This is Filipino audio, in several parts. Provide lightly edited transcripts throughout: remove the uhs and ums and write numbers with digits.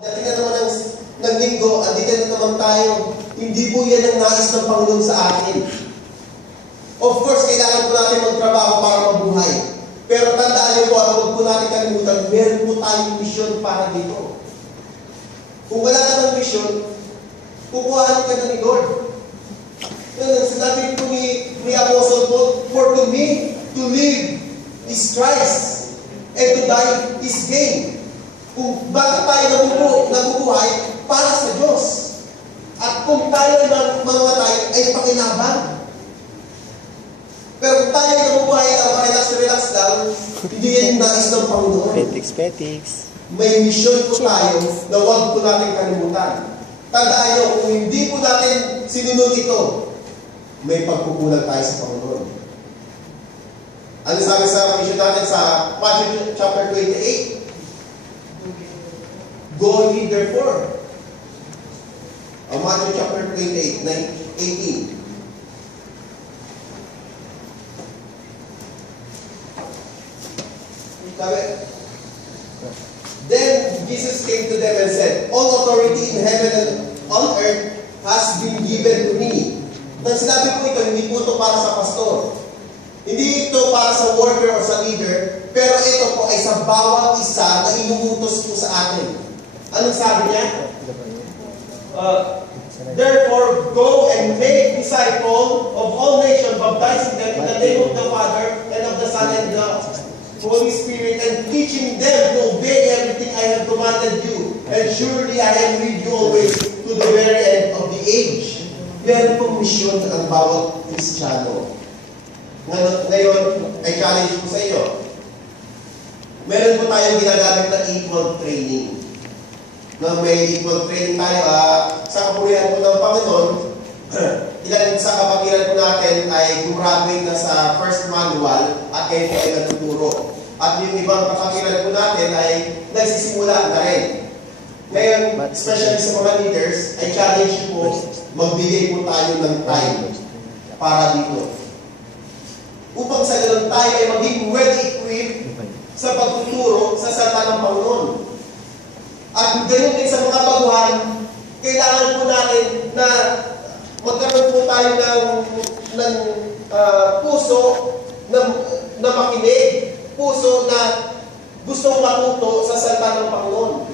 Dating na naman ng linggo, andito na naman tayo. Hindi po yan ang nais ng Panginoon sa atin. Of course, kailangan po natin magtrabaho para mabuhay. Pero tandaan niyo po, at huwag po natin kalimutan, meron po tayong mission para dito. Kung wala ka ng mission, kukuhanin ka na ni Lord. Sinabi po ni Apostle Paul, for to me, to live is Christ, and to die is gain. Kung bakit tayo nabubuhay para sa Diyos. At kung tayo mamatay ay pakinabang. Pero kung tayo nabubuhay ang relax lang, hindi yan yung nais ng Panginoon. Petics. May mission po tayo na huwag po natin kalimutan. Tandaan nyo, kung hindi po natin sinunod ito, may pagkukulang tayo sa Panginoon. Ano sabi sa mission natin sa Matthew chapter 28? Go ye therefore. Matthew chapter 28, 18. Then Jesus came to them and said, all authority in heaven and on earth has been given to me. Nang sinabi po ito, hindi po ito para sa pastor. Hindi ito para sa worker o sa leader, pero ito po ay sa bawat isa na inuutos po sa atin. Anong sabi niya? Therefore, go and make disciples of all nations, baptizing them in the name of the Father, and of the Son, and the Holy Spirit, and teaching them to obey everything I have commanded you. And surely I am with you always to the very end of the age. Meron pong misyon ang bawat Kristiyano. Ngayon, ay challenge ko sa iyo. Meron po tayong ginagamit na equal training. Na may equal training tayo sa kapurihan po ng Panginoon. Ilan sa kapagiran po natin ay gumraduate na sa first manual at kayo po ay natuturo. At yung ibang kapagiran po natin ay nagsisimula na rin. Ngayon, especially sa mga leaders, ay challenge po, magbigay po tayo ng time para dito. Upang sa ganun tayo ay maging well-equipped sa pagtuturo sa salita ng Panginoon. At ganun din sa mga baguhan, kailangan po natin na magkaroon po tayo ng puso na makinig, puso na gustong matuto sa salita ng Panginoon.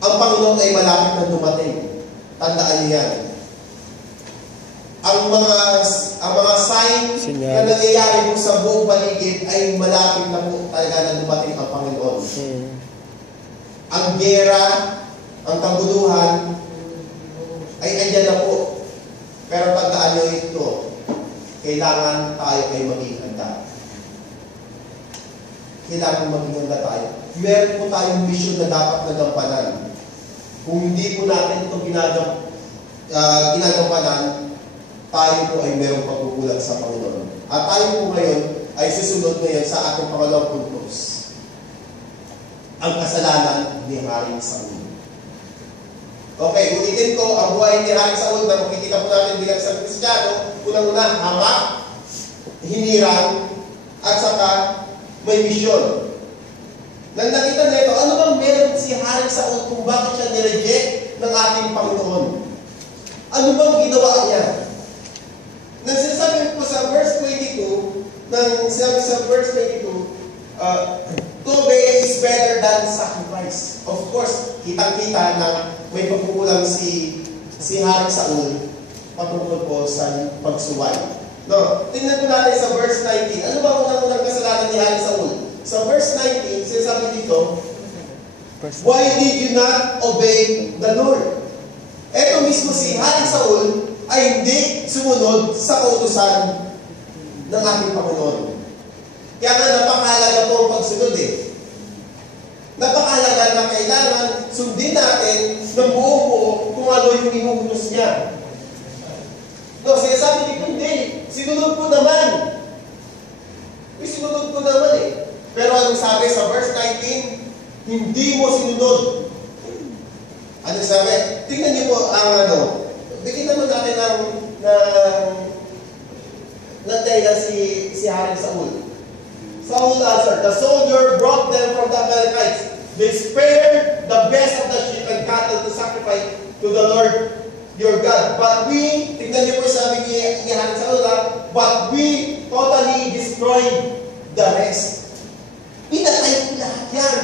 Ang Panginoon ay malapit na dumating. Tandaan niyo yan. Ang mga signs na nangyayari po sa buong paligid ay malapit na po talaga na dumating ang Panginoon. Ang gera, ang kaguluhan, ay andyan na po. Pero tandaan nyo ito, kailangan tayo ay maging handa. Kailangan maging handa tayo. Meron po tayong mission na dapat nagampanan. Kung hindi po natin ito ginagampanan, tayo po ay merong pagkukulang sa Panginoon. At tayo po ngayon ay susunod ngayon sa ating pangalawang puntos. Ang kasalanan ni Haring Saul. Okay, ulitin ko, ang buhay ni Haring Saul na makikita po natin bilang sa Kristiyano, unang-una, hamak, hinirang, at saka may misyon. Nang nakita na ito, ano bang meron si Haring Saul kung bakit siya nireject ng ating Panginoon? Ano bang ginawa niya? Nang sinasabi po sa verse 22, to obey is better than sacrifice. Of course, kitang-kita na may pagkukulang si Haring Saul patungkol po sa pagsuway. No, tingnan po natin sa verse 19. Ano ba unang kasalanan ni Haring Saul? Sa verse 19, sinasabi dito, why did you not obey the Lord? Ito mismo si Haring Saul ay hindi sumunod sa kautusan ng ating Panginoon. Kaya nga napakahalaga po ang pagsunod Napakahalaga na kailangan sundin natin ng buo-buo kung ano yung inuutos niya. No, sinasabi dito, hindi. Sinunod ko naman. Sinunod ko naman Pero anong sabi sa verse 19? Hindi mo sinunod. Anong sabi? Tingnan niyo po ang bigyan naman natin ng dahilan si Haring Saul. Saul answered, the soldier brought them from the Amalekites, They spared the best of the sheep and cattle to sacrifice to the Lord your God. But we, tingnan niyo po sabi ni Haring Saul, but we totally destroyed the rest. Pinatay ko lahat yan.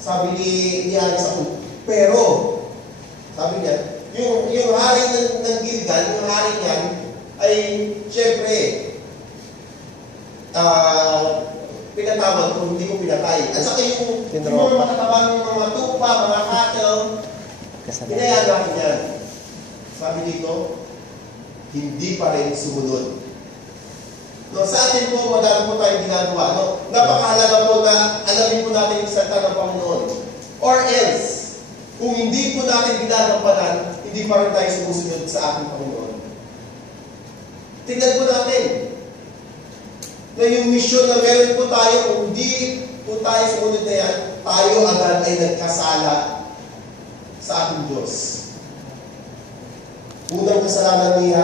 Sabi ni Haring Saul. Pero, sabi niya, yung hari ng Gilgal, yung hari niyan, ay, syempre, pinatawag kung hindi ko pinatay. At saka yung mga matatabang mga tupa, mga cattle, pinayaan natin yan. Sabi dito, hindi pa rin sumunod. No, sa atin po, madami po tayong ginagawa. No? Napakahalaga po na alamin po natin yung salita ng Panginoon. Or else, kung hindi po natin ginagampanan, hindi pa rin tayo sumusunod sa ating Panginoon. Tingnan po natin na yung mission na meron po tayo, kung hindi po tayo sumunod na yan, tayo agad ay nagkasala sa ating Diyos. Unang kasalanan ni